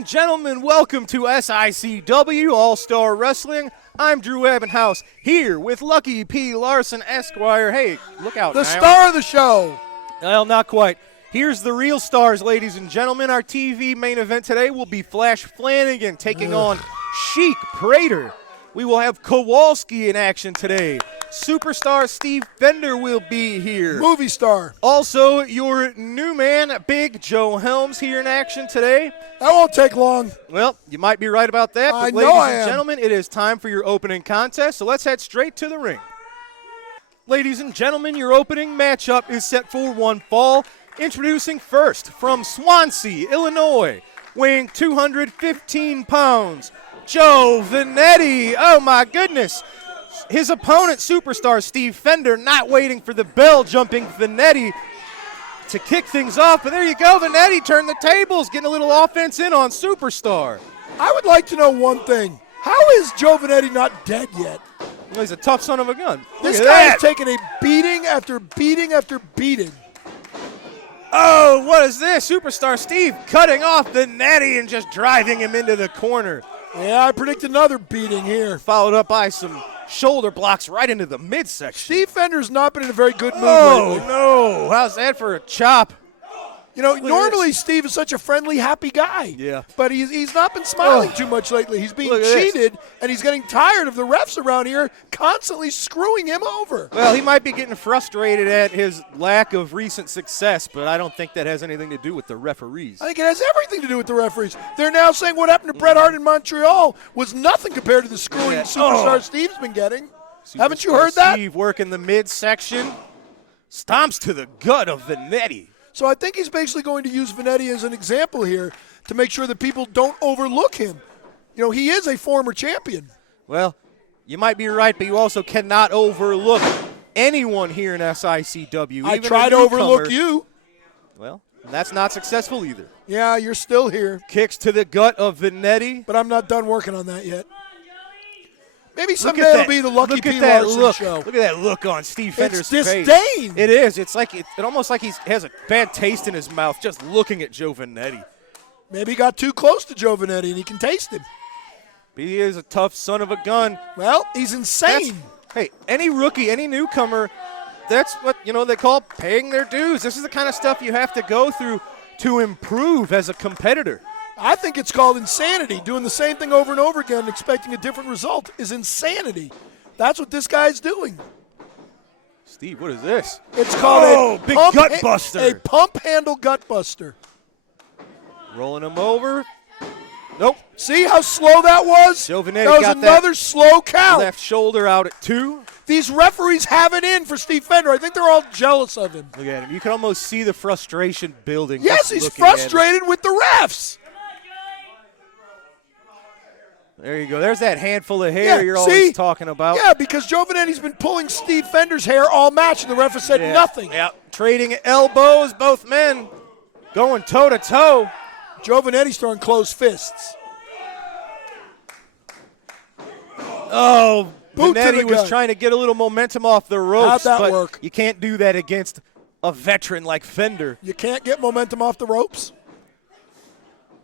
and gentlemen, welcome to SICW All-Star Wrestling. I'm Drew Ebenhouse, here with Lucky P. Larson, Esquire. Hey, look out The now. star of the show. Well, not quite. Here's the real stars, ladies and gentlemen. Our TV main event today will be Flash Flanagan taking on Sheik Prater. We will have Kowalski in action today. Superstar Steve Fender will be here. Movie star. Also, your new man, Big Joe Helms, here in action today. That won't take long. Well, you might be right about that, but ladies and gentlemen, it is time for your opening contest, so let's head straight to the ring. Ladies and gentlemen, your opening matchup is set for one fall. Introducing first, from Swansea, Illinois, weighing 215 pounds, Joe Vanetti. Oh, my goodness. His opponent, superstar Steve Fender, not waiting for the bell, jumping Vanetti to kick things off. But there you go, Vanetti turned the tables, getting a little offense in on Superstar. I would like to know one thing. How is Joe Vanetti not dead yet? Well, he's a tough son of a gun. This guy has taken a beating after beating after beating. Oh, what is this? Superstar Steve cutting off Vanetti and just driving him into the corner. Yeah, I predict another beating here. Followed up by some shoulder blocks right into the midsection. Steve Fender's not been in a very good mood Oh, lately. no. How's that for a chop? You know, normally Steve is such a friendly, happy guy. Yeah. But he's not been smiling too much lately. He's being cheated, and he's getting tired of the refs around here constantly screwing him over. Well, he might be getting frustrated at his lack of recent success, but I don't think that has anything to do with the referees. I think it has everything to do with the referees. They're now saying what happened to Bret Hart in Montreal was nothing compared to the screwing Superstar Steve's been getting. Haven't you heard that? Steve working the midsection, stomps to the gut of Vanetti. So I think he's basically going to use Vanetti as an example here to make sure that people don't overlook him. You know, he is a former champion. Well, you might be right, but you also cannot overlook anyone here in SICW. I try to overlook you. Well, that's not successful either. Yeah, you're still here. Kicks to the gut of Vanetti. But I'm not done working on that yet. Maybe someday it'll be the Lucky P. Larson show. Look at that look on Steve Fender's face. It's disdain. It is. It's like it almost like he has a bad taste in his mouth just looking at Joe Vanetti. Maybe he got too close to Joe Vanetti and he can taste him. He is a tough son of a gun. Well, he's insane. Hey, any rookie, any newcomer, that's what, they call paying their dues. This is the kind of stuff you have to go through to improve as a competitor. I think it's called insanity. Doing the same thing over and over again and expecting a different result is insanity. That's what this guy's doing. Steve, what is this? It's called big gut buster. A pump handle gut buster. Rolling him over. Nope. See how slow that was? Joe Vanetti that was got another slow count. Left shoulder out at 2. These referees have it in for Steve Fender. I think they're all jealous of him. Look at him. You can almost see the frustration building. Yes, he's frustrated with the refs. There you go. There's that handful of hair you're always talking about. Yeah, because Joe Vanetti's been pulling Steve Fender's hair all match, and the ref has said nothing. Yeah, trading elbows, both men going toe-to-toe. Joe Vanetti's throwing closed fists. Oh, Boot Vanetti was trying to get a little momentum off the ropes. How'd that but work? You can't do that against a veteran like Fender. You can't get momentum off the ropes?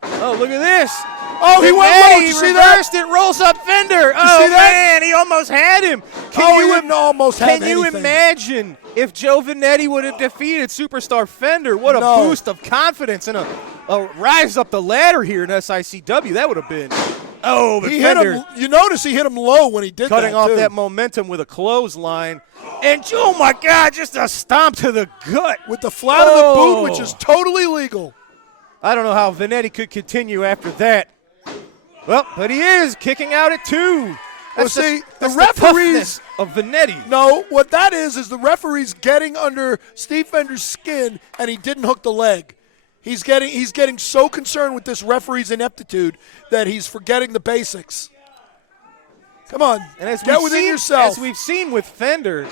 Oh, look at this. Oh, he went low. Did you see that? Reversed it, rolls up Fender. Oh, see that? Man, he almost had him. He wouldn't almost have anything. Can you imagine if Joe Vanetti would have defeated Superstar Fender? What a boost of confidence and a rise up the ladder here in SICW. That would have been. Oh, but Fender hit him. You notice he hit him low when he did cutting that, off too. that momentum with a clothesline. And, oh, my God, just a stomp to the gut. With the flat of the boot, which is totally legal. I don't know how Vanetti could continue after that. Well, but he is kicking out at 2. Well, see, that's the referees of Vanetti. No, what that is the referee's getting under Steve Fender's skin, and he didn't hook the leg. He's getting so concerned with this referee's ineptitude that he's forgetting the basics. Come on, and get within yourself. As we've seen with Fender,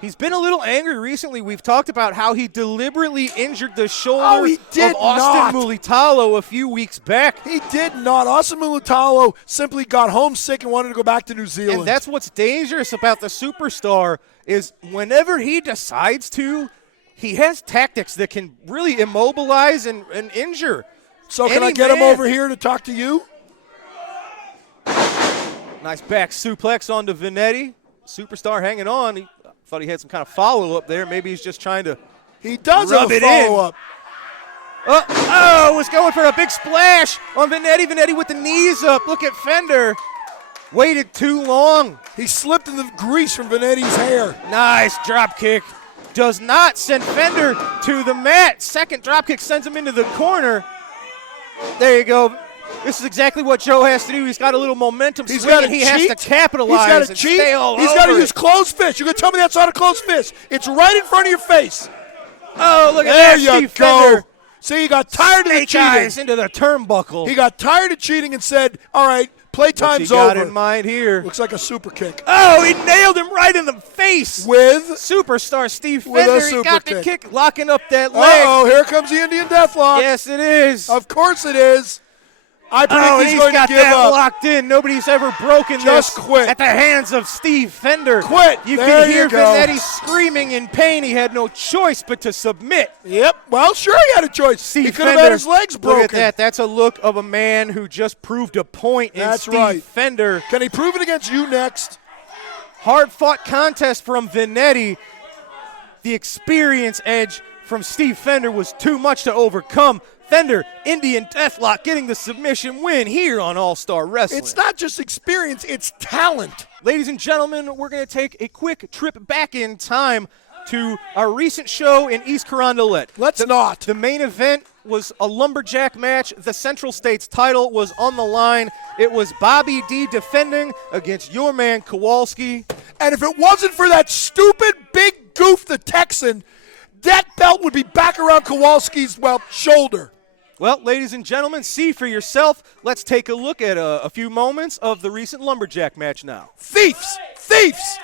he's been a little angry recently. We've talked about how he deliberately injured the shoulder of Austin Mulitalo a few weeks back. He did not. Austin Mulitalo simply got homesick and wanted to go back to New Zealand. And that's what's dangerous about the Superstar is whenever he decides to, he has tactics that can really immobilize and injure. So can Any I get him man. over here to talk to you? Nice back suplex onto Vanetti. Superstar hanging on. He thought he had some kind of follow-up there. Maybe he's just trying to He does rub have a it in. follow-up. Was going for a big splash on Vanetti. Vanetti with the knees up. Look at Fender. Waited too long. He slipped in the grease from Vanetti's hair. Nice drop kick. Does not send Fender to the mat. Second drop kick sends him into the corner. There you go. This is exactly what Joe has to do. He's got a little momentum He's swing, got to and he cheat. has to capitalize He's got to and cheat. stay all He's got to over use it. closed fist. You can tell me that's not a closed fist. It's right in front of your face. Oh, look at There that, you Steve go. Fender. See, he got tired of the Snake eyes cheating. into the turnbuckle. He got tired of cheating and said, all right, What's he playtime's got over. in mind here? Looks like a super kick. Oh, he nailed him right in the face. With, Superstar Steve With a Fender. He super got the kick. kick, locking up that leg. uh-oh, here comes the Indian Deathlock. Yes, it is. Of course it is. I predict Oh, and he's he's going got to give that up. locked in. Nobody's ever broken Just this quit. at the hands of Steve Fender. Quit. You There can you hear go. Vanetti screaming in pain. He had no choice but to submit. Yep. Well, sure he had a choice. Steve He could have Fender, had his legs broken. Look at that. That's a look of a man who just proved a point in That's Steve right. Fender. Can he prove it against you next? Hard-fought contest from Vanetti. The experience edge from Steve Fender was too much to overcome. Fender, Indian Deathlock, getting the submission win here on All-Star Wrestling. It's not just experience, it's talent. Ladies and gentlemen, we're going to take a quick trip back in time to our recent show in East Carondelet. Let's not. The main event was a lumberjack match. The Central States title was on the line. It was Bobby D defending against your man Kowalski. And if it wasn't for that stupid big goof, the Texan, that belt would be back around Kowalski's, shoulder. Well, ladies and gentlemen, see for yourself. Let's take a look at a few moments of the recent lumberjack match now. Thieves! Thieves!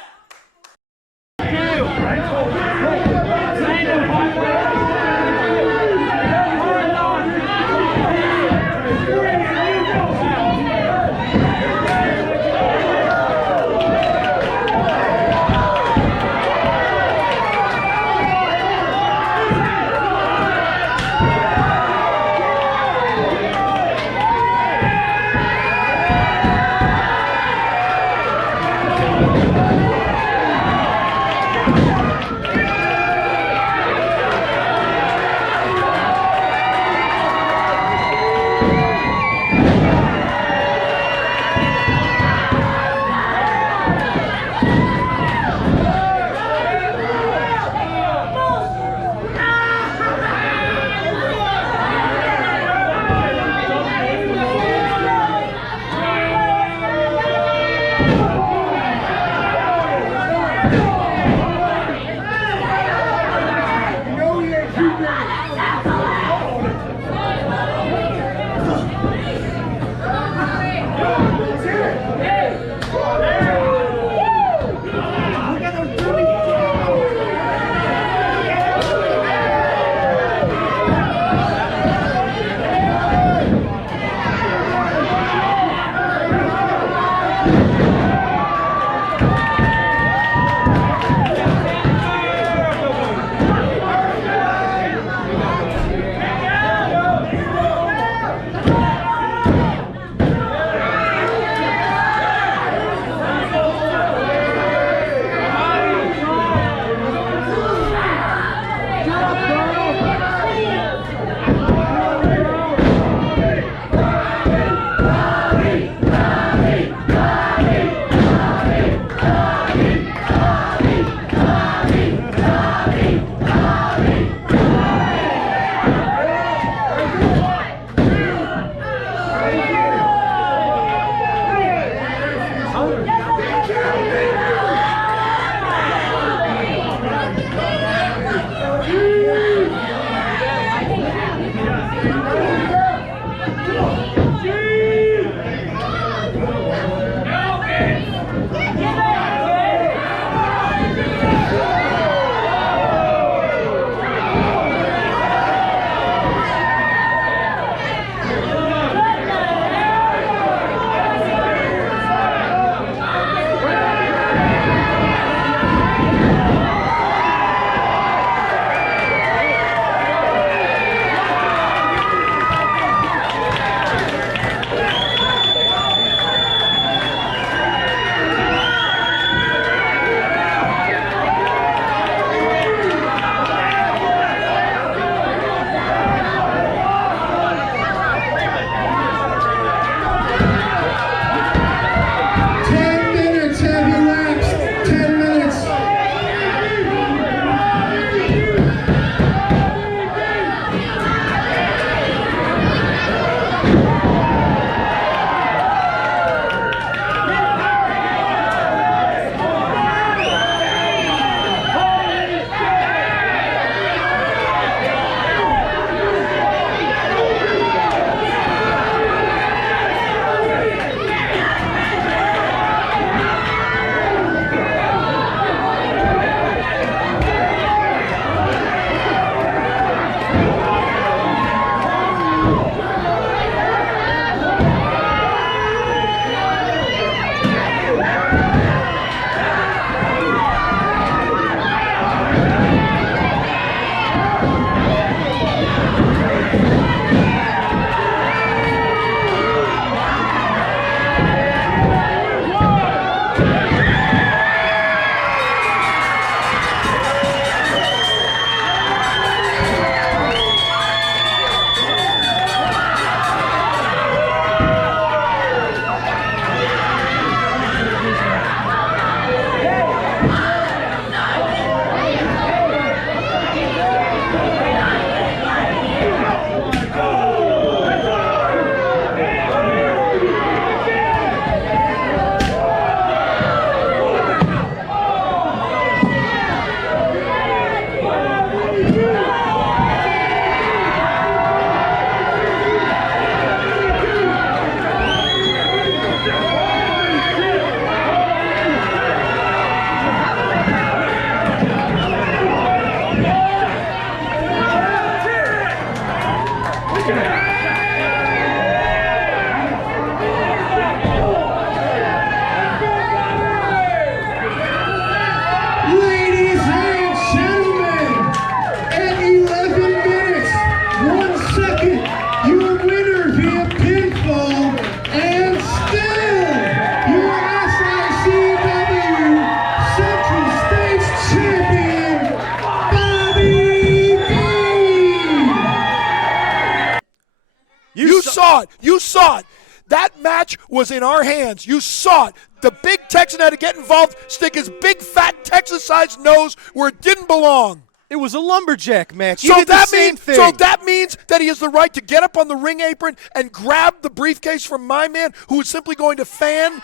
saw it. You saw it. That match was in our hands. You saw it. The big Texan had to get involved, stick his big, fat, Texas-sized nose where it didn't belong. It was a lumberjack match. So that means that he has the right to get up on the ring apron and grab the briefcase from my man, who was simply going to fan.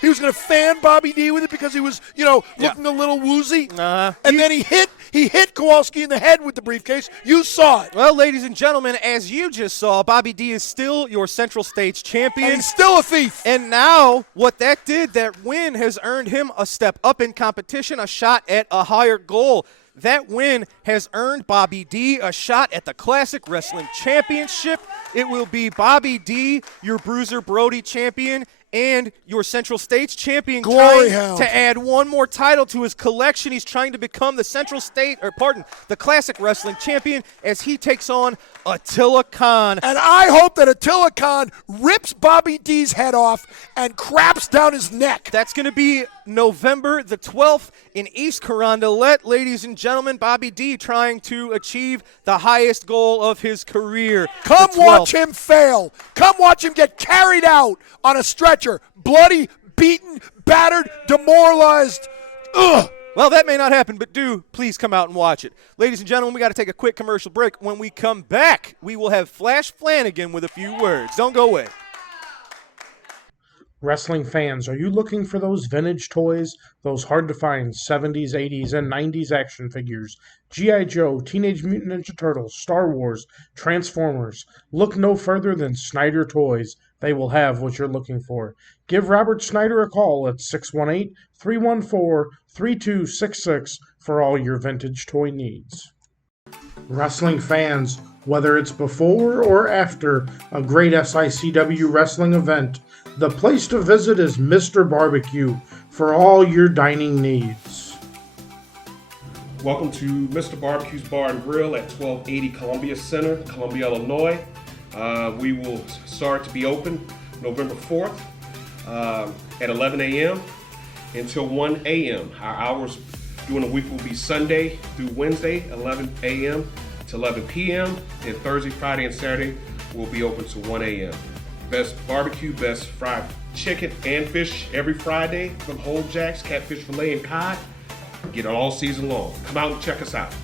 He was going to fan Bobby D with it because he was, looking a little woozy. And then he hit Kowalski in the head with the briefcase. You saw it. Well, ladies and gentlemen, as you just saw, Bobby D is still your Central States champion. And he's still a thief. And now what that did, that win has earned him a step up in competition, a shot at a higher goal. That win has earned Bobby D a shot at the Classic Wrestling Championship. It will be Bobby D, your Bruiser Brody champion, and your Central States champion, Glory trying Hound. to add one more title to his collection. He's trying to become the Classic Wrestling champion as he takes on Attila Khan. And I hope that Attila Khan rips Bobby D's head off and craps down his neck. That's going to be November the 12th in East Carondelet. Ladies and gentlemen, Bobby D trying to achieve the highest goal of his career. Come watch him fail. Come watch him get carried out on a stretcher. Bloody, beaten, battered, demoralized. Ugh. Well, that may not happen, but do please come out and watch it. Ladies and gentlemen, we got to take a quick commercial break. When we come back, we will have Flash Flanagan with a few words. Don't go away. Wrestling fans, are you looking for those vintage toys, those hard-to-find 70s, 80s, and 90s action figures? G.I. Joe, Teenage Mutant Ninja Turtles, Star Wars, Transformers. Look no further than Snyder Toys. They will have what you're looking for. Give Robert Snyder a call at 618-314-3266 for all your vintage toy needs. Wrestling fans, whether it's before or after a great SICW wrestling event, the place to visit is Mr. Barbecue for all your dining needs. Welcome to Mr. Barbecue's Bar and Grill at 1280 Columbia Center, Columbia, Illinois. We will start to be open November 4th at 11 a.m. until 1 a.m. Our hours during the week will be Sunday through Wednesday, 11 a.m. to 11 p.m. And Thursday, Friday, and Saturday will be open to 1 a.m. Best barbecue, best fried chicken and fish every Friday from Whole Jacks, catfish fillet, and cod. Get it all season long. Come out and check us out.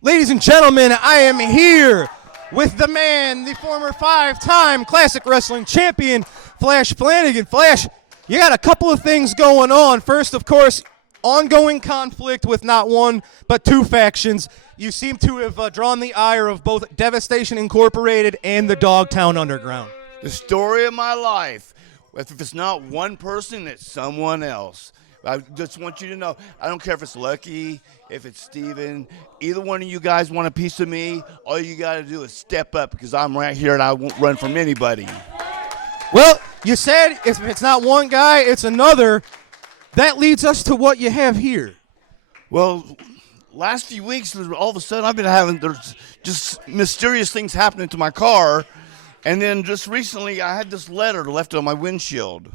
Ladies and gentlemen, I am here with the man, the former 5-time Classic Wrestling champion, Flash Flanagan. Flash, you got a couple of things going on. First, of course, ongoing conflict with not one, but two factions. You seem to have drawn the ire of both Devastation Incorporated and the Dogtown Underground. The story of my life. If it's not one person, it's someone else. I just want you to know, I don't care if it's Lucky, if it's Steven, either one of you guys want a piece of me, all you got to do is step up because I'm right here and I won't run from anybody. Well, you said if it's not one guy, it's another. That leads us to what you have here. Well, last few weeks, all of a sudden I've been having there's just mysterious things happening to my car. And then just recently I had this letter left on my windshield.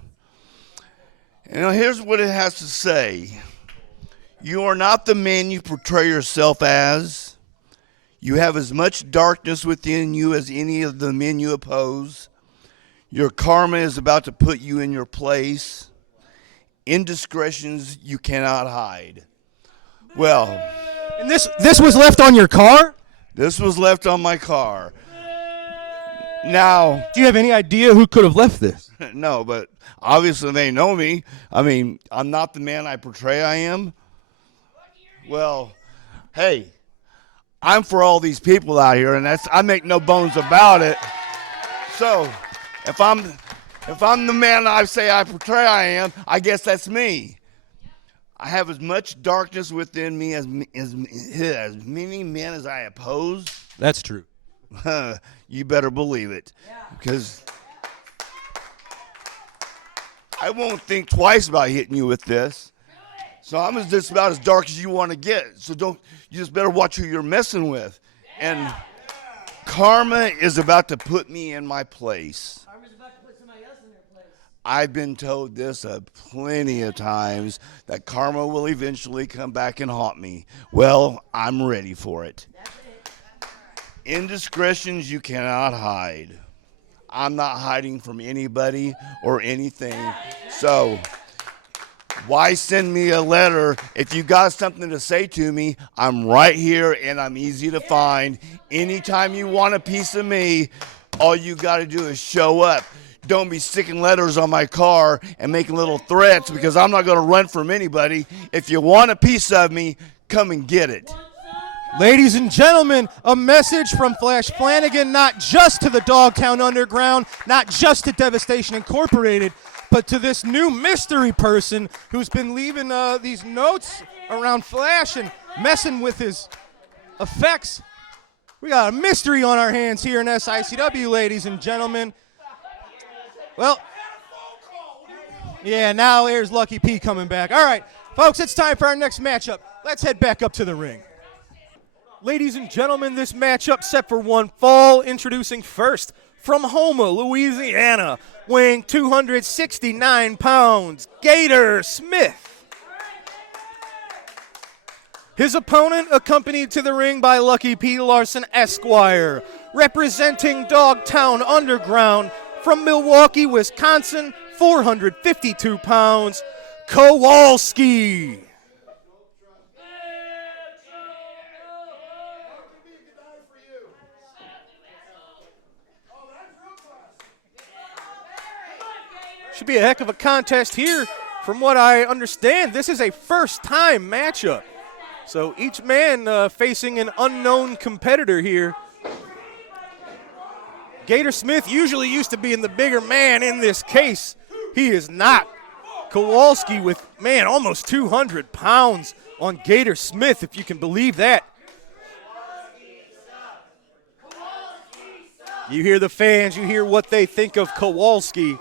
And here's what it has to say. You are not the man you portray yourself as. You have as much darkness within you as any of the men you oppose. Your karma is about to put you in your place. Indiscretions you cannot hide. Well. And this was left on your car? This was left on my car. Now. Do you have any idea who could have left this? No, but obviously they know me. I mean, I'm not the man I portray I am. Well, hey, I'm for all these people out here, and I make no bones about it. So, if I'm the man I say I portray I am, I guess that's me. I have as much darkness within me as many men as I oppose. That's true. You better believe it, because I won't think twice about hitting you with this. So I'm just about as dark as you want to get. So you just better watch who you're messing with. And karma is about to put me in my place. Karma's about to put somebody else in their place. I've been told this plenty of times, that karma will eventually come back and haunt me. Well, I'm ready for it. That's it. Indiscretions you cannot hide. I'm not hiding from anybody or anything. So why send me a letter? If you got something to say to me, I'm right here and I'm easy to find. Anytime you want a piece of me, all you got to do is show up. Don't be sticking letters on my car and making little threats, because I'm not going to run from anybody. If you want a piece of me, come and get it. Ladies and gentlemen, a message from Flash Flanagan, not just to the Dogtown Underground, not just to Devastation Incorporated, but to this new mystery person who's been leaving these notes around Flash and messing with his effects. We got a mystery on our hands here in SICW, ladies and gentlemen. Well, yeah, now there's Lucky P coming back. All right, folks, it's time for our next matchup. Let's head back up to the ring. Ladies and gentlemen, this matchup set for one fall. Introducing first from Houma, Louisiana, weighing 269 pounds, Gator Smith. His opponent accompanied to the ring by Lucky P. Larson Esquire, representing Dogtown Underground from Milwaukee, Wisconsin, 452 pounds, Kowalski. Should be a heck of a contest here. From what I understand, this is a first-time matchup. So each man facing an unknown competitor here. Gator Smith usually used to being the bigger man in this case. He is not. Kowalski with, man, almost 200 pounds on Gator Smith, if you can believe that. You hear the fans, you hear what they think of Kowalski.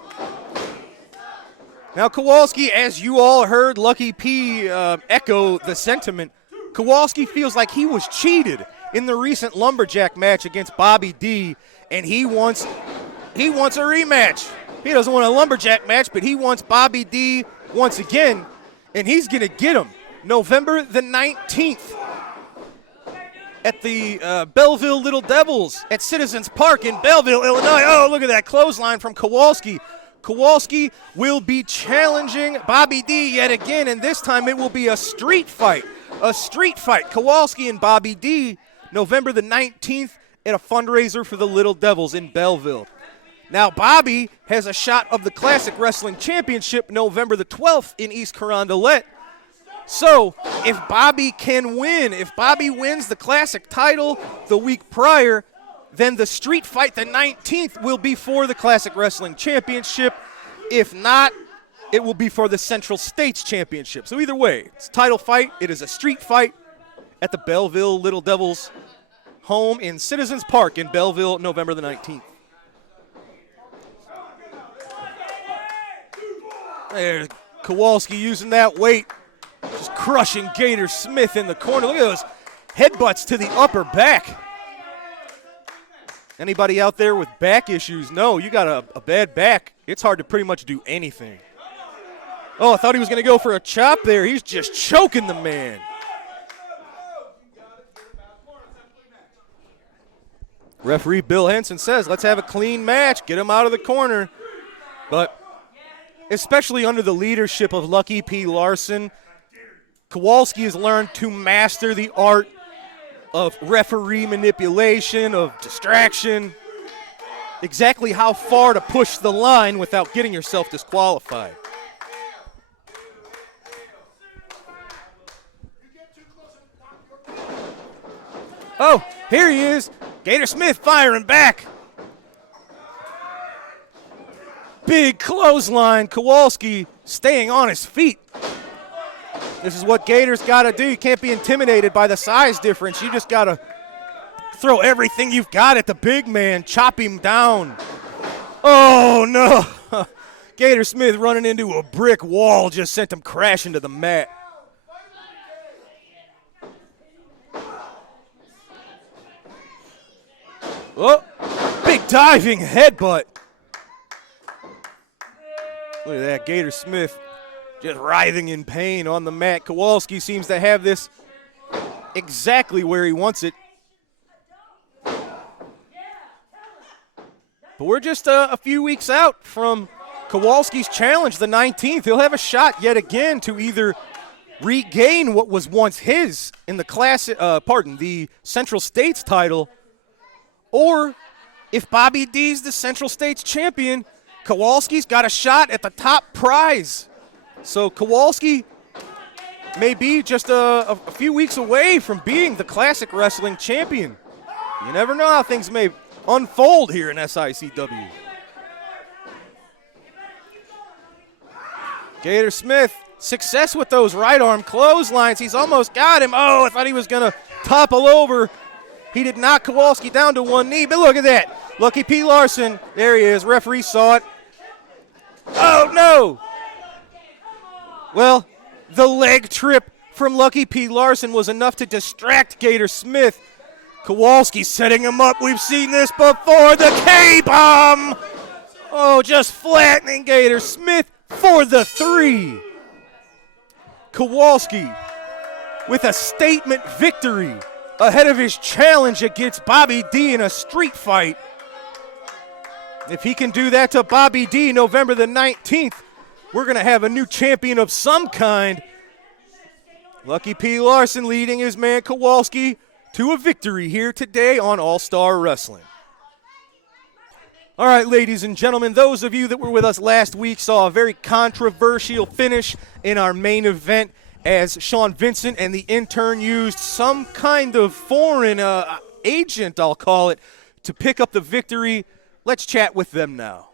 Now, Kowalski, as you all heard Lucky P echo the sentiment, Kowalski feels like he was cheated in the recent lumberjack match against Bobby D, and he wants a rematch. He doesn't want a lumberjack match, but he wants Bobby D once again, and he's going to get him November the 19th at the Belleville Little Devils at Citizens Park in Belleville, Illinois. Oh, look at that clothesline from Kowalski. Kowalski will be challenging Bobby D yet again, and this time it will be a street fight. A street fight. Kowalski and Bobby D, November the 19th at a fundraiser for the Little Devils in Belleville. Now, Bobby has a shot of the Classic Wrestling Championship November the 12th in East Carondelet. So, if Bobby can win, if Bobby wins the Classic title the week prior, then the street fight the 19th will be for the Classic Wrestling Championship. If not, it will be for the Central States Championship. So either way, it's a title fight. It is a street fight at the Belleville Little Devils home in Citizens Park in Belleville, November the 19th. There's Kowalski using that weight, just crushing Gator Smith in the corner. Look at those headbutts to the upper back. Anybody out there with back issues? No, you got a bad back. It's hard to pretty much do anything. Oh, I thought he was going to go for a chop there. He's just choking the man. Referee Bill Henson says, let's have a clean match. Get him out of the corner. But especially under the leadership of Lucky P. Larson, Kowalski has learned to master the art of referee manipulation, of distraction, exactly how far to push the line without getting yourself disqualified. Oh, here he is. Gator Smith firing back. Big clothesline. Kowalski staying on his feet. This is what Gator's got to do. You can't be intimidated by the size difference. You just got to throw everything you've got at the big man, chop him down. Oh, no. Gator Smith running into a brick wall just sent him crashing to the mat. Oh, big diving headbutt. Look at that, Gator Smith just writhing in pain on the mat. Kowalski seems to have this exactly where he wants it. But we're just a few weeks out from Kowalski's challenge, the 19th. He'll have a shot yet again to either regain what was once his in the Central States title, or if Bobby D's the Central States champion, Kowalski's got a shot at the top prize. So Kowalski may be just a few weeks away from being the classic wrestling champion. You never know how things may unfold here in SICW. Gator Smith, success with those right arm clotheslines. He's almost got him. Oh, I thought he was going to topple over. He did knock Kowalski down to one knee, but look at that. Lucky P. Larson, there he is. Referee saw it. Oh, no. Well, the leg trip from Lucky P. Larson was enough to distract Gator Smith. Kowalski setting him up. We've seen this before. The K-bomb. Oh, just flattening Gator Smith for the 3. Kowalski with a statement victory ahead of his challenge against Bobby D in a street fight. If he can do that to Bobby D November the 19th, we're going to have a new champion of some kind. Lucky P. Larson leading his man Kowalski to a victory here today on All-Star Wrestling. All right, ladies and gentlemen, those of you that were with us last week saw a very controversial finish in our main event as Sean Vincent and the intern used some kind of foreign agent, I'll call it, to pick up the victory. Let's chat with them now.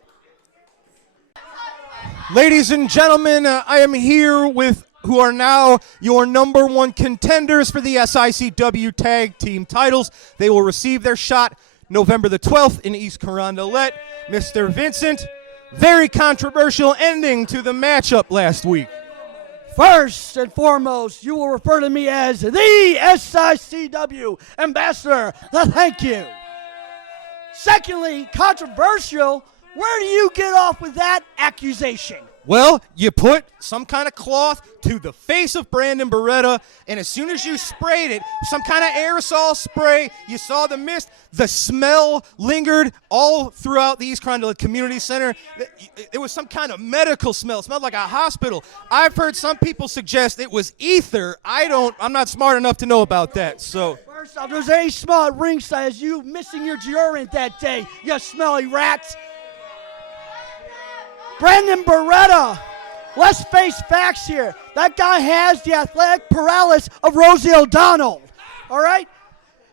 Ladies and gentlemen, I am here with who are now your number one contenders for the SICW Tag Team titles. They will receive their shot November the 12th in East Carondelet. Mr. Vincent, very controversial ending to the matchup last week. First and foremost, you will refer to me as the SICW ambassador. Thank you. Secondly, controversial. Where do you get off with that accusation? Well, you put some kind of cloth to the face of Brandon Beretta, and as soon as you sprayed it, some kind of aerosol spray, you saw the mist, the smell lingered all throughout the East Carondelet Community Center. It was some kind of medical smell. It smelled like a hospital. I've heard some people suggest it was ether. I'm not smart enough to know about that, so. First off, there's a smell at ringside as you missing your deodorant that day, you smelly rats. Brandon Beretta, let's face facts here. That guy has the athletic paralysis of Rosie O'Donnell, all right?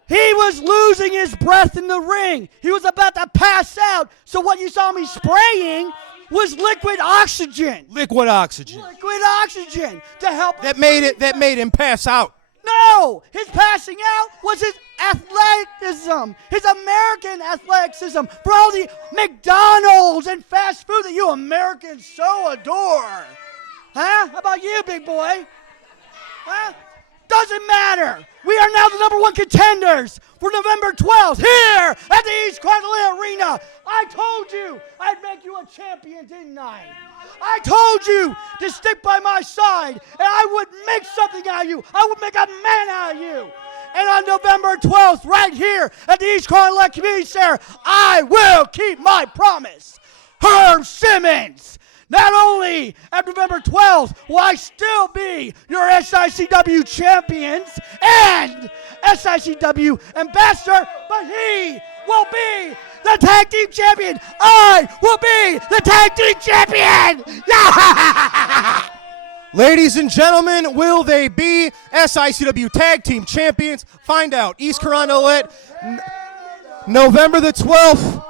He was losing his breath in the ring. He was about to pass out, so what you saw me spraying was liquid oxygen. Liquid oxygen. Liquid oxygen to help. That made him pass out. No, his passing out was his athleticism, his American athleticism for all the McDonald's and fast food that you Americans so adore. Huh? How about you, big boy? Huh? Doesn't matter. We are now the number one contenders for November 12th here at the East Carondelet Arena. I told you I'd make you a champion, didn't I? I told you to stick by my side, and I would make something out of you. I would make a man out of you. And on November 12th, right here at the East Carondelet Community Center, I will keep my promise. Herb Simmons. Not only at November 12th will I still be your SICW champions and SICW ambassador, but he will be the tag team champion. I will be the tag team champion. Ladies and gentlemen, will they be SICW tag team champions? Find out. East Carondelet, November the 12th.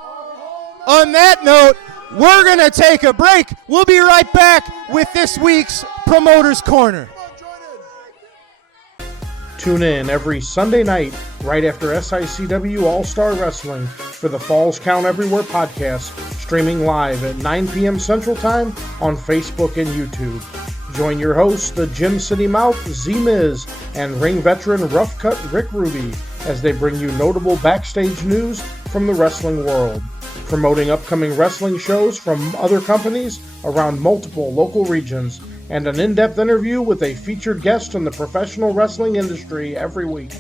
On that note, we're going to take a break. We'll be right back with this week's Promoter's Corner. Tune in every Sunday night right after SICW All-Star Wrestling for the Falls Count Everywhere podcast, streaming live at 9 p.m. Central Time on Facebook and YouTube. Join your hosts, the Gym City Mouth, Z-Miz, and ring veteran Rough Cut Rick Ruby as they bring you notable backstage news from the wrestling world, promoting upcoming wrestling shows from other companies around multiple local regions, and an in-depth interview with a featured guest in the professional wrestling industry every week.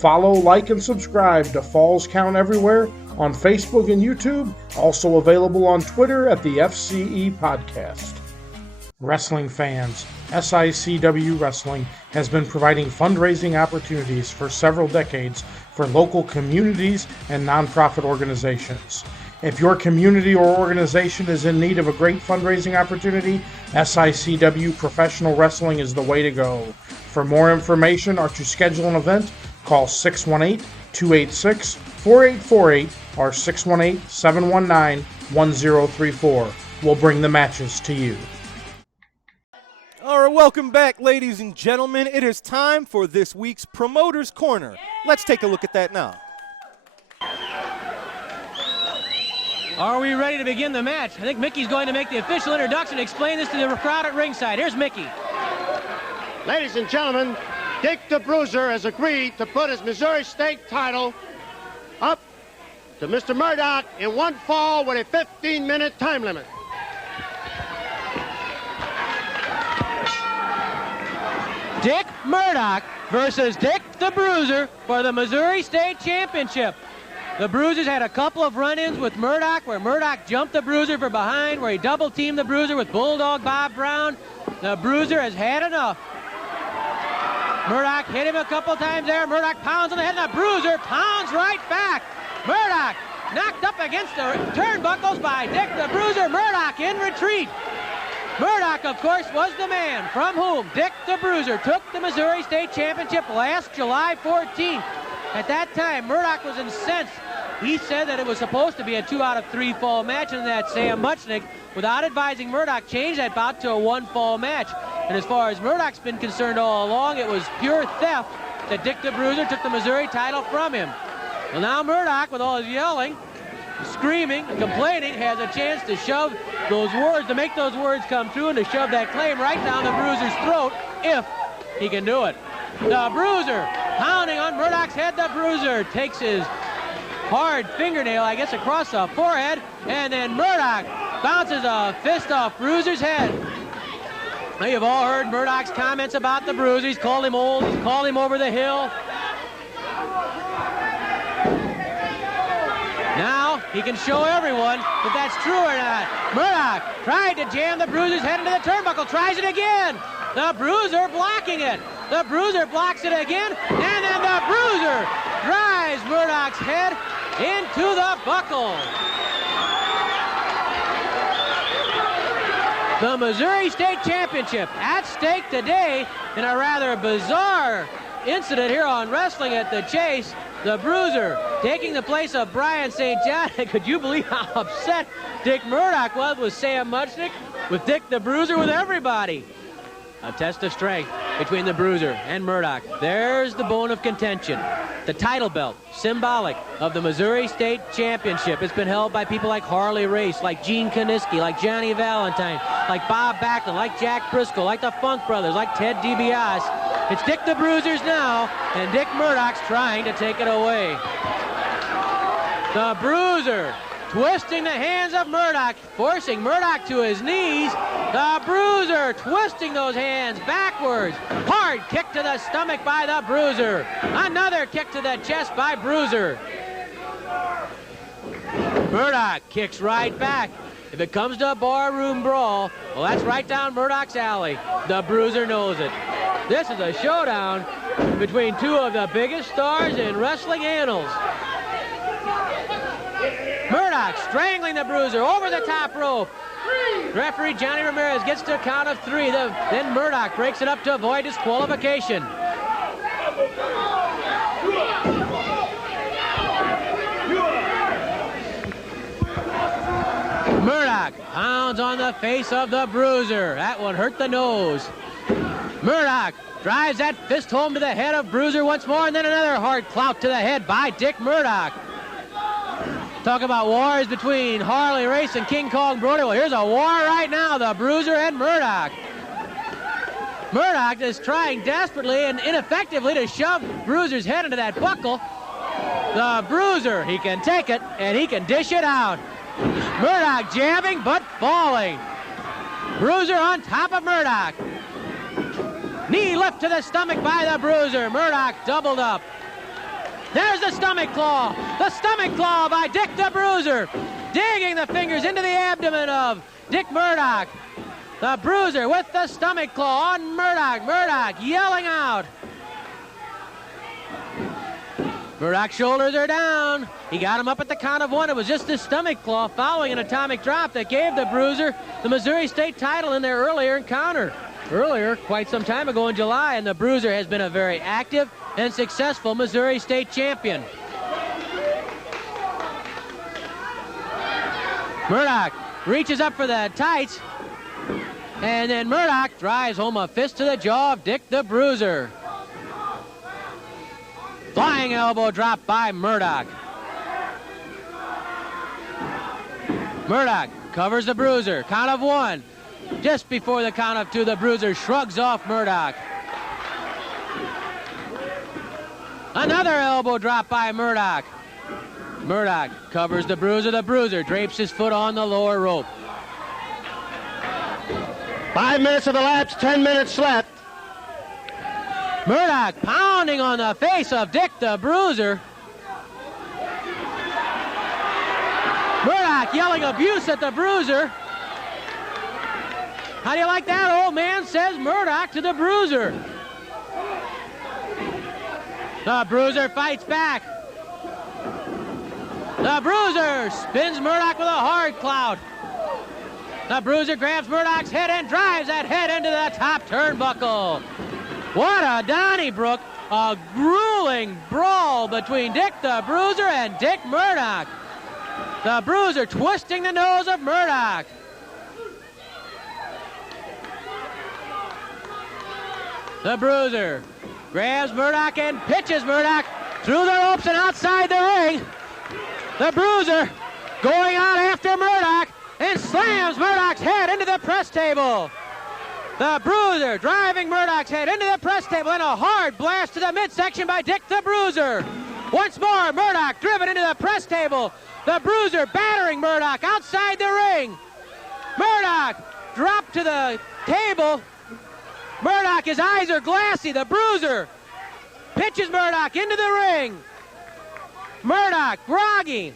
Follow, like, and subscribe to Falls Count Everywhere on Facebook and YouTube, also available on Twitter at the FCE Podcast. Wrestling fans, SICW Wrestling has been providing fundraising opportunities for several decades for local communities and nonprofit organizations. If your community or organization is in need of a great fundraising opportunity, SICW Professional Wrestling is the way to go. For more information or to schedule an event, call 618-286-4848 or 618-719-1034. We'll bring the matches to you. All right, welcome back, ladies and gentlemen. It is time for this week's Promoter's Corner. Let's take a look at that now. Are we ready to begin the match? I think Mickey's going to make the official introduction and explain this to the crowd at ringside. Here's Mickey. Ladies and gentlemen, Dick the Bruiser has agreed to put his Missouri State title up to Mr. Murdoch in one fall with a 15-minute time limit. Dick Murdoch versus Dick the Bruiser for the Missouri State Championship. The Bruisers had a couple of run-ins with Murdoch where Murdoch jumped the Bruiser from behind, where he double-teamed the Bruiser with Bulldog Bob Brown. The Bruiser has had enough. Murdoch hit him a couple times there. Murdoch pounds on the head, and the Bruiser pounds right back. Murdoch knocked up against the turnbuckles by Dick the Bruiser. Murdoch in retreat. Murdoch, of course, was the man from whom Dick the Bruiser took the Missouri State Championship last July 14th. At that time, Murdoch was incensed. He said that it was supposed to be a 2 out of 3 fall match and that Sam Muchnick, without advising Murdoch, changed that bout to a 1 fall match. And as far as Murdoch's been concerned all along, it was pure theft that Dick the Bruiser took the Missouri title from him. Well, now Murdoch, with all his yelling, screaming, and complaining, has a chance to shove those words, to make those words come true and to shove that claim right down the Bruiser's throat if he can do it. The Bruiser pounding on Murdoch's head. The Bruiser takes his hard fingernail, I guess, across the forehead, and then Murdoch bounces a fist off Bruiser's head. Now, you've all heard Murdoch's comments about the Bruiser. He's called him old, he's called him over the hill. Now he can show everyone if that's true or not. Murdoch tried to jam the Bruiser's head into the turnbuckle, tries it again. The Bruiser blocking it. The Bruiser blocks it again, and then the Bruiser drives Murdoch's head into the buckle. The Missouri State Championship at stake today in a rather bizarre incident here on Wrestling at the Chase. The Bruiser taking the place of Brian St. John. Could you believe how upset Dick Murdoch was with Sam Muchnick, with Dick the Bruiser, with everybody? A test of strength between the Bruiser and Murdoch. There's the bone of contention. The title belt, symbolic of the Missouri State Championship. It's been held by people like Harley Race, like Gene Kaniski, like Johnny Valentine, like Bob Backlund, like Jack Briscoe, like the Funk Brothers, like Ted DiBiase. It's Dick the Bruiser's now, and Dick Murdoch's trying to take it away. The Bruiser twisting the hands of Murdoch, forcing Murdoch to his knees. The Bruiser twisting those hands backwards. Hard kick to the stomach by the Bruiser. Another kick to the chest by Bruiser. Murdoch kicks right back. If it comes to a barroom brawl, well, that's right down Murdoch's alley. The Bruiser knows it. This is a showdown between two of the biggest stars in wrestling annals. Murdoch strangling the Bruiser over the top rope. Referee Johnny Ramirez gets to a count of 3. Then Murdoch breaks it up to avoid disqualification. Murdoch pounds on the face of the Bruiser. That one hurt the nose. Murdoch drives that fist home to the head of Bruiser once more, and then another hard clout to the head by Dick Murdoch. Talk about wars between Harley Race and King Kong Brody. Well, here's a war right now, the Bruiser and Murdoch. Murdoch is trying desperately and ineffectively to shove Bruiser's head into that buckle. The Bruiser, he can take it and he can dish it out. Murdoch jabbing but falling. Bruiser on top of Murdoch. Knee lift to the stomach by the Bruiser. Murdoch doubled up. There's the stomach claw. The stomach claw by Dick the Bruiser. Digging the fingers into the abdomen of Dick Murdoch. The Bruiser with the stomach claw on Murdoch. Murdoch yelling out. Murdoch's shoulders are down. He got him up at the count of 1. It was just his stomach claw following an atomic drop that gave the Bruiser the Missouri State title in their earlier encounter. Earlier, quite some time ago in July, and the Bruiser has been a very active and successful Missouri State champion. Murdoch reaches up for the tights, and then Murdoch drives home a fist to the jaw of Dick the Bruiser. Flying elbow drop by Murdoch. Murdoch covers the Bruiser. Count of 1. Just before the count of 2, the Bruiser shrugs off Murdoch. Another elbow drop by Murdoch. Murdoch covers the Bruiser. The Bruiser drapes his foot on the lower rope. 5 minutes of elapsed, 10 minutes left. Murdoch pounding on the face of Dick the Bruiser. Murdoch yelling abuse at the Bruiser. How do you like that, old man? Says Murdoch to the Bruiser. The Bruiser fights back. The Bruiser spins Murdoch with a hard clout. The Bruiser grabs Murdoch's head and drives that head into the top turnbuckle. What a Donnybrook, a grueling brawl between Dick the Bruiser and Dick Murdoch. The Bruiser twisting the nose of Murdoch. The Bruiser grabs Murdoch and pitches Murdoch through the ropes and outside the ring. The Bruiser going out after Murdoch and slams Murdoch's head into the press table. The Bruiser driving Murdoch's head into the press table and a hard blast to the midsection by Dick the Bruiser. Once more, Murdoch driven into the press table. The Bruiser battering Murdoch outside the ring. Murdoch dropped to the table. Murdoch, his eyes are glassy. The Bruiser pitches Murdoch into the ring. Murdoch, groggy.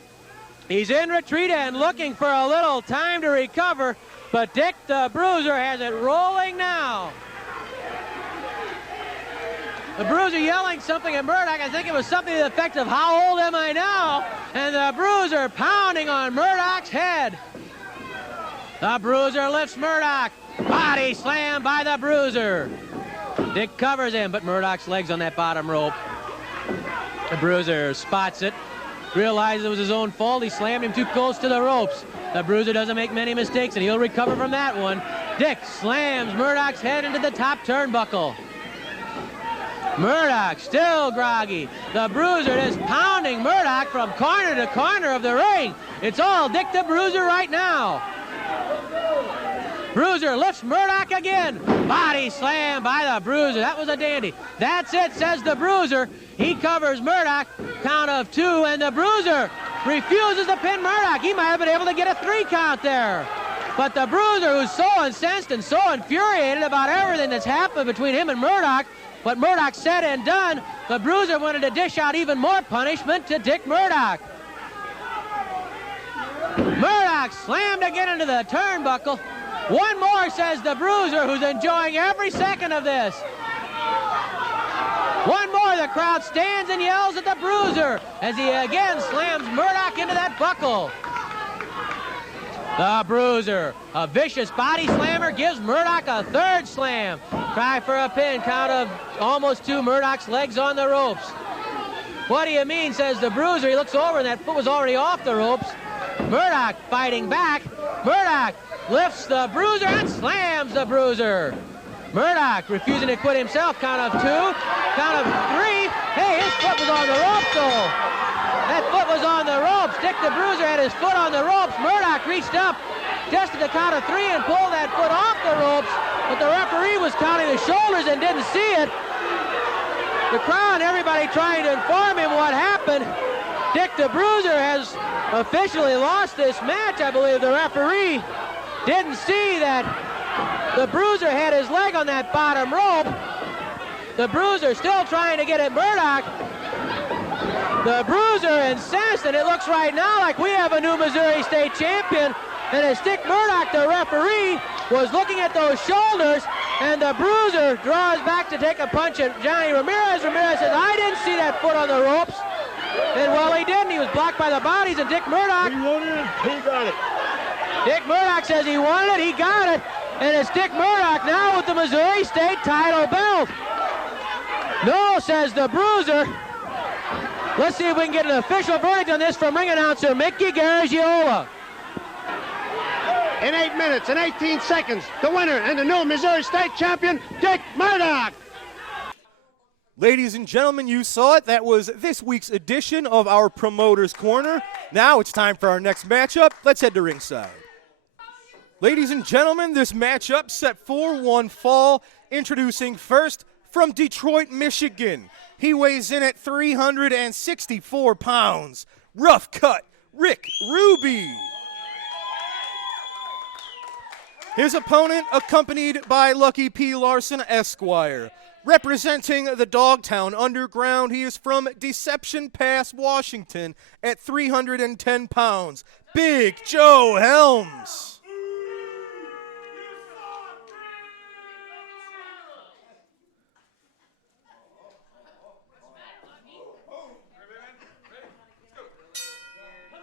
He's in retreat and looking for a little time to recover. But Dick the Bruiser has it rolling now. The Bruiser yelling something at Murdoch. I think it was something to the effect of, "How old am I now?" And the Bruiser pounding on Murdoch's head. The Bruiser lifts Murdoch. Body slam by the Bruiser. Dick covers him, but Murdoch's legs on that bottom rope. The Bruiser spots it. Realizes it was his own fault. He slammed him too close to the ropes. The Bruiser doesn't make many mistakes, and he'll recover from that one. Dick slams Murdoch's head into the top turnbuckle. Murdoch still groggy. The Bruiser is pounding Murdoch from corner to corner of the ring. It's all Dick the Bruiser right now. Bruiser lifts Murdoch again. Body slam by the Bruiser. That was a dandy. That's it, says the Bruiser. He covers Murdoch. Count of 2, and the Bruiser refuses to pin Murdoch. He might have been able to get a 3 count there. But the Bruiser, who's so incensed and so infuriated about everything that's happened between him and Murdoch, what Murdoch said and done, the Bruiser wanted to dish out even more punishment to Dick Murdoch. Murdoch slammed again into the turnbuckle. One more, says the Bruiser, who's enjoying every second of this. One more, the crowd stands and yells at the Bruiser as he again slams Murdoch into that buckle. The Bruiser, a vicious body slammer, gives Murdoch a 3rd slam. Try for a pin, count of almost 2, Murdoch's legs on the ropes. What do you mean, says the Bruiser. He looks over and that foot was already off the ropes. Murdoch fighting back. Murdoch lifts the Bruiser and slams the Bruiser. Murdoch refusing to quit himself. Count of 2, count of 3. Hey, his foot was on the ropes, though. That foot was on the ropes. Dick the Bruiser had his foot on the ropes. Murdoch reached up just at the count of 3 and pulled that foot off the ropes, but the referee was counting the shoulders and didn't see it. The crowd, everybody trying to inform him what happened. Dick the Bruiser has officially lost this match. I believe the referee didn't see that the Bruiser had his leg on that bottom rope. The Bruiser still trying to get at Murdoch. The Bruiser incensed, and it looks right now like we have a new Missouri State champion. And as Dick Murdoch, the referee, was looking at those shoulders, and the Bruiser draws back to take a punch at Johnny Ramirez. Ramirez says, I didn't see that foot on the ropes. And well, he didn't. He was blocked by the bodies, and Dick Murdoch. He wanted it, he got it. Dick Murdoch says he wanted it, he got it. And it's Dick Murdoch now with the Missouri State title belt. No, says the Bruiser. Let's see if we can get an official verdict on this from ring announcer Mickey Garagiola. In 8 minutes and 18 seconds, the winner and the new Missouri State champion, Dick Murdoch. Ladies and gentlemen, you saw it. That was this week's edition of our Promoter's Corner. Now it's time for our next matchup. Let's head to ringside. Ladies and gentlemen, this matchup set for one fall. Introducing first from Detroit, Michigan. He weighs in at 364 pounds. Rough cut, Rick Ruby. His opponent, accompanied by Lucky P. Larson, Esquire. Representing the Dogtown Underground, he is from Deception Pass, Washington, at 310 pounds. Big Joe Helms.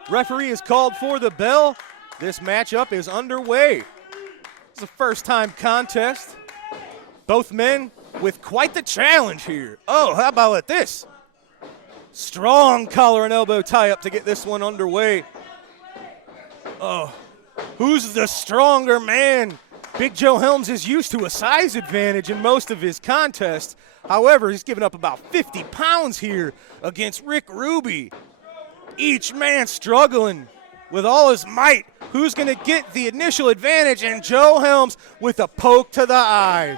Referee is called for the bell. This matchup is underway. It's a first-time contest. Both men with quite the challenge here. Oh, how about this? Strong collar and elbow tie-up to get this one underway. Oh, who's the stronger man? Big Joe Helms is used to a size advantage in most of his contests. However, he's given up about 50 pounds here against Rick Ruby. Each man struggling with all his might. Who's going to get the initial advantage? And Joe Helms with a poke to the eye.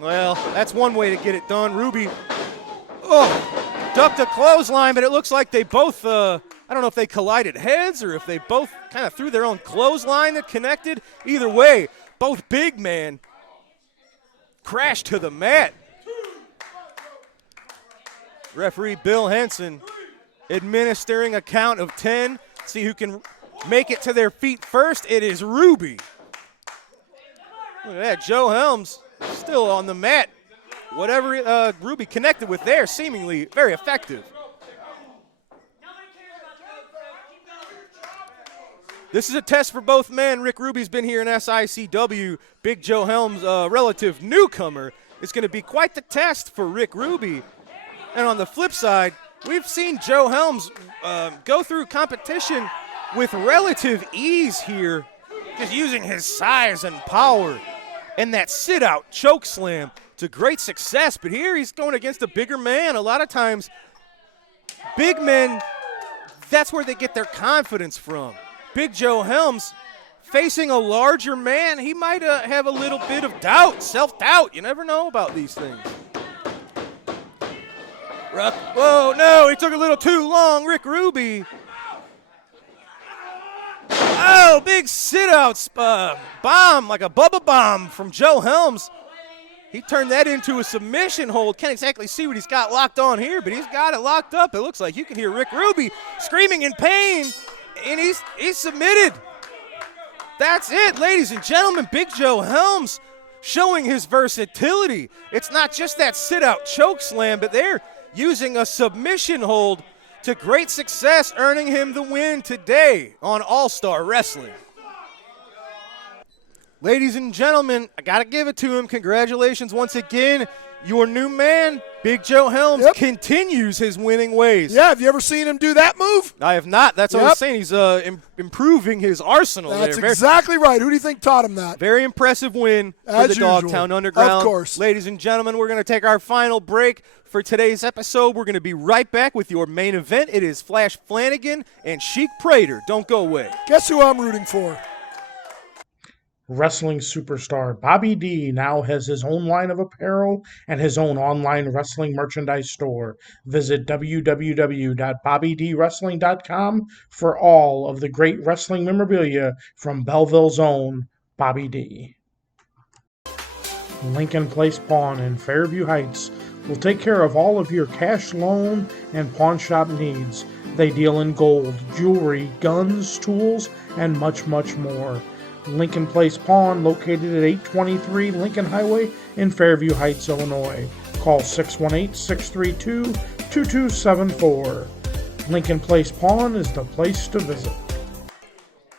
Well, that's one way to get it done. Ruby, ducked a clothesline, but it looks like they both, I don't know if they collided heads or if they both kind of threw their own clothesline that connected. Either way, both big men crashed to the mat. Referee Bill Henson administering a count of 10. See who can make it to their feet first. It is Ruby. Look at that, Joe Helms still on the mat. Whatever Ruby connected with there, seemingly very effective. This is a test for both men. Rick Ruby's been here in SICW. Big Joe Helms, relative newcomer. It's going to be quite the test for Rick Ruby. And on the flip side, we've seen Joe Helms go through competition with relative ease here, just using his size and power. And that sit-out choke slam to great success. But here he's going against a bigger man. A lot of times, big men, that's where they get their confidence from. Big Joe Helms facing a larger man, he might have a little bit of doubt, self-doubt. You never know about these things. Whoa, no, he took a little too long. Rick Ruby. Oh, big sit-out bomb, like a Bubba bomb from Joe Helms. He turned that into a submission hold. Can't exactly see what he's got locked on here, but he's got it locked up. It looks like you can hear Rick Ruby screaming in pain, and he's submitted. That's it, ladies and gentlemen. Big Joe Helms showing his versatility. It's not just that sit-out choke slam, but they're using a submission hold to great success, earning him the win today on All-Star Wrestling. Ladies and gentlemen, I got to give it to him. Congratulations once again. Your new man, Big Joe Helms, continues his winning ways. Yeah, have you ever seen him do that move? I have not. That's what I was saying. He's improving his arsenal there. That's exactly right. Who do you think taught him that? Very impressive win for the Dogtown Underground. Of course. Ladies and gentlemen, we're going to take our final break for today's episode. We're going to be right back with your main event. It is Flash Flanagan and Sheik Prater. Don't go away. Guess who I'm rooting for? Wrestling superstar Bobby D now has his own line of apparel and his own online wrestling merchandise store. Visit www.bobbydwrestling.com for all of the great wrestling memorabilia from Belleville's own Bobby D. Lincoln Place Pawn in Fairview Heights will take care of all of your cash loan and pawn shop needs. They deal in gold, jewelry, guns, tools, and much, much more. Lincoln Place Pawn, located at 823 Lincoln Highway in Fairview Heights, Illinois. Call 618-632-2274. Lincoln Place Pawn is the place to visit.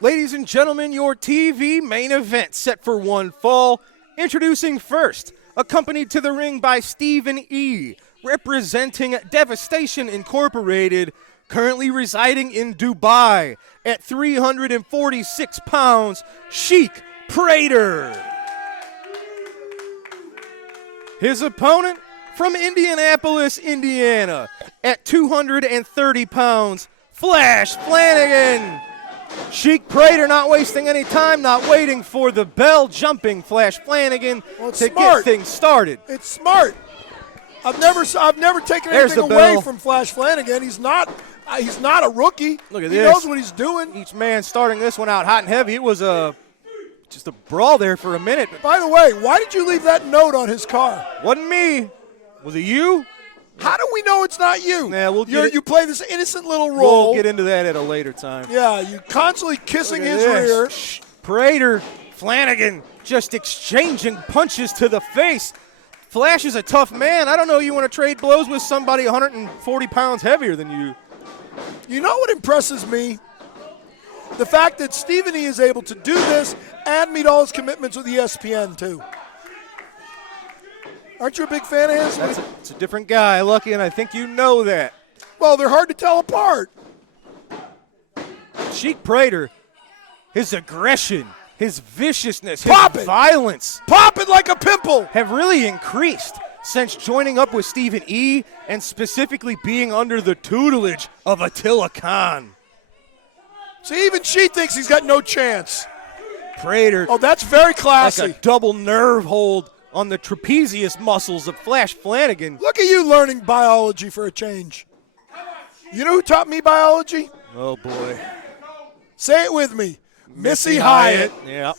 Ladies and gentlemen, your TV main event set for one fall. Introducing first, accompanied to the ring by Stephen E., representing Devastation Incorporated, currently residing in Dubai at 346 pounds, Sheik Prater. His opponent from Indianapolis, Indiana, at 230 pounds, Flash Flanagan. Sheik Prater not wasting any time, not waiting for the bell, jumping Flash Flanagan to get things started. It's smart. I've never taken There's anything the away bell. from Flash Flanagan. He's not a rookie. Look at he this. knows what he's doing. Each man starting this one out hot and heavy. It was just a brawl there for a minute. But By the way, why did you leave that note on his car? wasn't me. Was it you? How do we know it's not you? Yeah, we'll get it. You play this innocent little role. We'll get into that at a later time. Yeah, you constantly kissing Look at his this. rear. Prater, Flanagan just exchanging punches to the face. Flash is a tough man. I don't know you want to trade blows with somebody 140 pounds heavier than you. You know what impresses me? The fact that Stephen E. is able to do this and meet all his commitments with ESPN, too. Aren't you a big fan of his? It's a different guy, Lucky, and I think you know that. Well, they're hard to tell apart. Sheik Prater, his aggression, his viciousness, his Pop it. violence Pop it like a pimple. have really increased since joining up with Stephen E. and specifically being under the tutelage of Attila Khan. See, even she thinks he's got no chance. Prater, Oh, that's very classy. like a double nerve hold on the trapezius muscles of Flash Flanagan. Look at you learning biology for a change. You know who taught me biology? Oh, boy. Say it with me. Missy Hyatt. Yeah.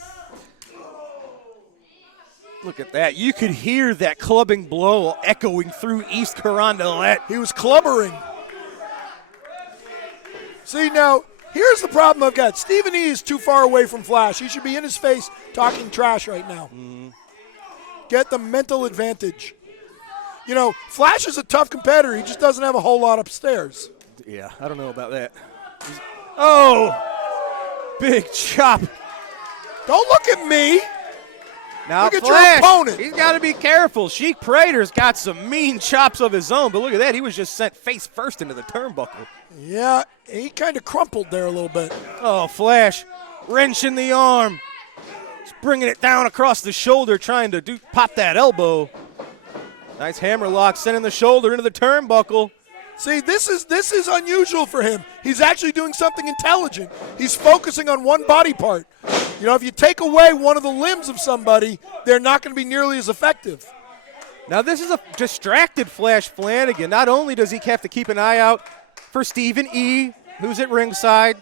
Look at that. You could hear that clubbing blow echoing through East Carondelet. He was clubbering. See, now, here's the problem I've got. Stephen E. is too far away from Flash. He should be in his face talking trash right now. Get the mental advantage. You know, Flash is a tough competitor. He just doesn't have a whole lot upstairs. Yeah, I don't know about that. Oh! Big chop. Don't look at me. Now Look at your Flash, opponent. he's got to be careful. Sheik Prater's got some mean chops of his own, but look at that. He was just sent face first into the turnbuckle. Yeah, he kind of crumpled there a little bit. Oh, Flash wrenching the arm. He's bringing it down across the shoulder, trying to pop that elbow. Nice hammer lock, sending the shoulder into the turnbuckle. See, this is unusual for him. He's actually doing something intelligent. He's focusing on one body part. You know, if you take away one of the limbs of somebody, they're not going to be nearly as effective. Now, this is a distracted Flash Flanagan. Not only does he have to keep an eye out for Stephen E., who's at ringside,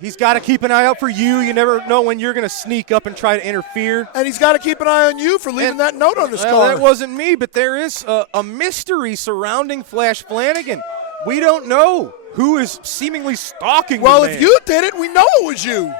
he's got to keep an eye out for you. You never know when you're going to sneak up and try to interfere. And he's got to keep an eye on you for leaving that note on his Well, car. that wasn't me, but there is a mystery surrounding Flash Flanagan. We don't know who is seemingly stalking Well, the man. if you did it, we know it was you.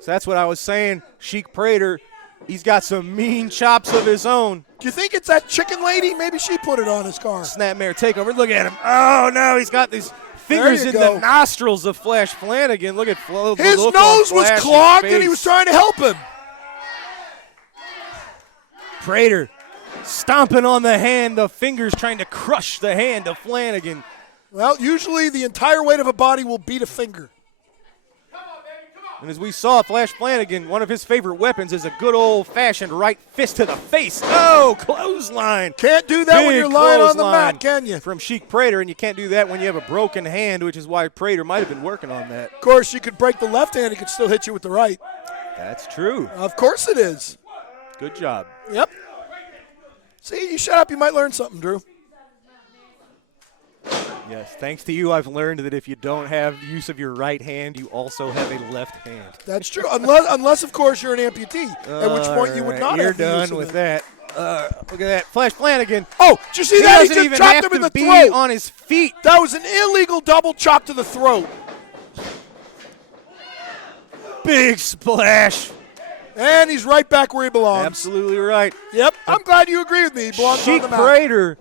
So that's what I was saying. Sheik Prater, he's got some mean chops of his own. Do you think it's that chicken lady? Maybe she put it on his car. Snapmare takeover. Look at him. Oh, no, he's got these fingers you in go. the nostrils of Flash Flanagan. Look at the His look nose on was Flash's clogged and he face. was trying to help him. Prater stomping on the hand, the fingers trying to crush the hand of Flanagan. Well, usually the entire weight of a body will beat a finger. And as we saw, Flash Flanagan, one of his favorite weapons is a good old-fashioned right fist to the face. Oh, clothesline. Can't do that when Big you're lying on the clothesline mat, can you? From Sheik Prater, and you can't do that when you have a broken hand, which is why Prater might have been working on that. Of course, you could break the left hand. He could still hit you with the right. That's true. Of course it is. Good job. Yep. See, you shut up. You might learn something, Drew. Yes, thanks to you, I've learned that if you don't have use of your right hand, you also have a left hand. That's true. Unless of course, you're an amputee, at which point you would not You're have the use done of with it. that. Look at that. Flash Flanagan. Oh, did you see He that? He doesn't just even chopped have him in to the be throat. on his feet. That was an illegal double chop to the throat. Big splash. And he's right back where he belongs. Absolutely right. Yep, I'm glad you agree with me. He belongs on Sheik the mat. Prater,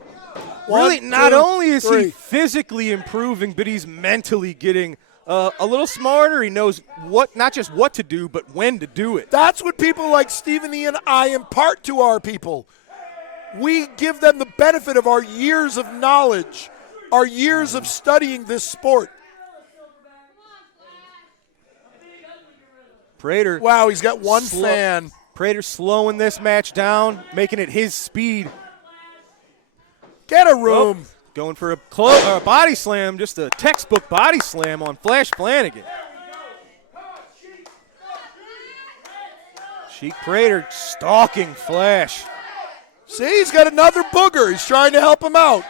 really, One, not two, only is he three. physically improving, but he's mentally getting a little smarter. He knows not just what to do, but when to do it. That's what people like Stephen E. and I impart to our people. We give them the benefit of our years of knowledge, our years of studying this sport. Prater. Wow, he's got one fan. Prater slowing this match down, making it his speed. Get a room. Going for a body slam, just a textbook body slam on Flash Flanagan. Sheik Prater stalking Flash. See, he's got another booger. He's trying to help him out.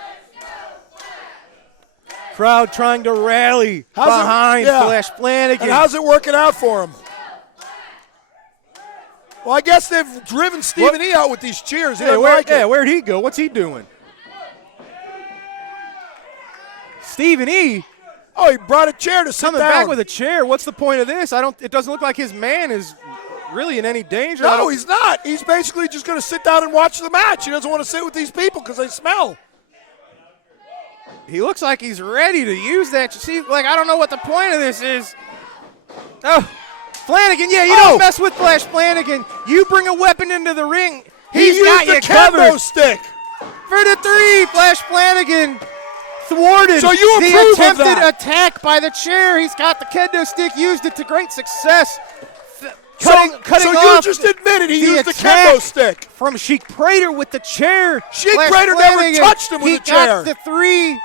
Crowd trying to rally behind Flash Flanagan. And how's it working out for him? Well, I guess they've driven Stephen E. out with these cheers. He doesn't like it. Where'd he go? What's he doing? Stephen E. Oh, he brought a chair to sit coming down. back with a chair. What's the point of this? It doesn't look like his man is really in any danger. No, he's not. He's basically just going to sit down and watch the match. He doesn't want to sit with these people because they smell. He looks like he's ready to use that. You see, I don't know what the point of this is. Oh, Flanagan, you don't mess with Flash Flanagan. You bring a weapon into the ring. He's got you used the covered. kendo stick. For the 3, Flash Flanagan thwarted So you the approve of attempted that? attack by the chair. He's got the kendo stick, used it to great success. So you off just admitted he the used the attack kendo stick. from Sheik Prater with the chair. Sheik Flash Prater never Flanagan, touched him with he a chair. got the 3.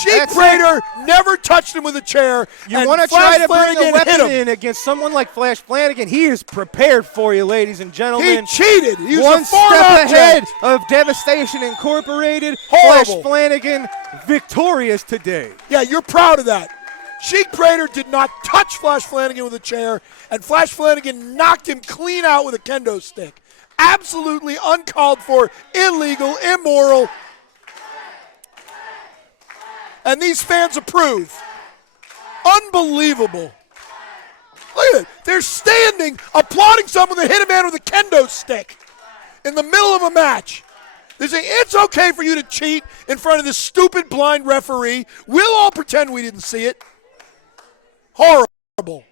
Sheik That's Prater never touched him with a chair. You want to try to bring a weapon in against someone like Flash Flanagan. He is prepared for you, ladies and He gentlemen. cheated. He used One a foreign step object. ahead of Devastation Incorporated. Horrible. Flash Flanagan victorious today. Yeah, you're proud of that. Sheik Prater did not touch Flash Flanagan with a chair, and Flash Flanagan knocked him clean out with a kendo stick. Absolutely uncalled for, illegal, immoral. And these fans approve. Unbelievable. Look at it. They're standing, applauding someone that hit a man with a kendo stick in the middle of a match. They're saying, it's okay for you to cheat in front of this stupid blind referee. We'll all pretend we didn't see it. Horrible.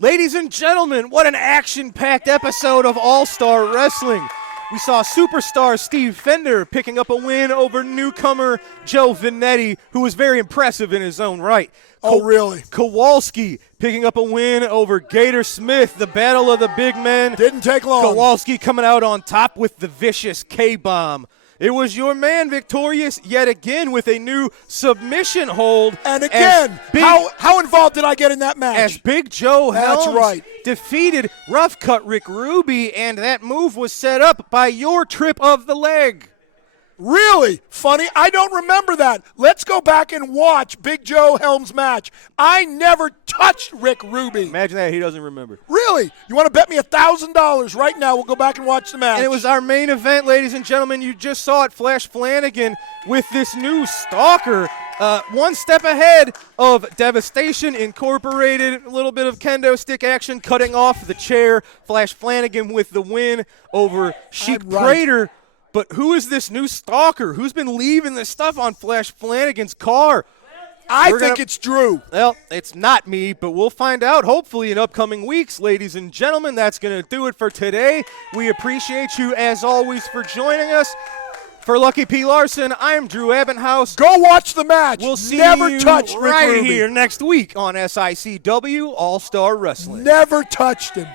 Ladies and gentlemen, what an action-packed episode of All-Star Wrestling. We saw superstar Steve Fender picking up a win over newcomer Joe Vinetti, who was very impressive in his own right. Oh, really? Kowalski picking up a win over Gator Smith, the battle of the big men. Didn't take long. Kowalski coming out on top with the vicious K-bomb. It was your man victorious yet again with a new submission hold. And again, how involved did I get in that match? As Big Joe That's Helms right. defeated Rough Cut Rick Ruby, and that move was set up by your trip of the leg. Really? Funny? I don't remember that. Let's go back and watch Big Joe Helms' match. I never touched Rick Ruby. Imagine that, he doesn't remember. Really? You want to bet me $1,000 right now? We'll go back and watch the match. And it was our main event, ladies and gentlemen. You just saw it, Flash Flanagan with this new stalker. One step ahead of Devastation Incorporated. A little bit of kendo stick action, cutting off the chair. Flash Flanagan with the win over Sheik Prater. But who is this new stalker? Who's been leaving this stuff on Flash Flanagan's car? I think it's Drew. Well, it's not me, but we'll find out hopefully in upcoming weeks. Ladies and gentlemen, that's going to do it for today. We appreciate you, as always, for joining us. For Lucky P. Larson, I'm Drew Ebenhouse. Go watch the match. We'll see Never you touched Rick right Ruby. here next week on SICW All-Star Wrestling. Never touched him.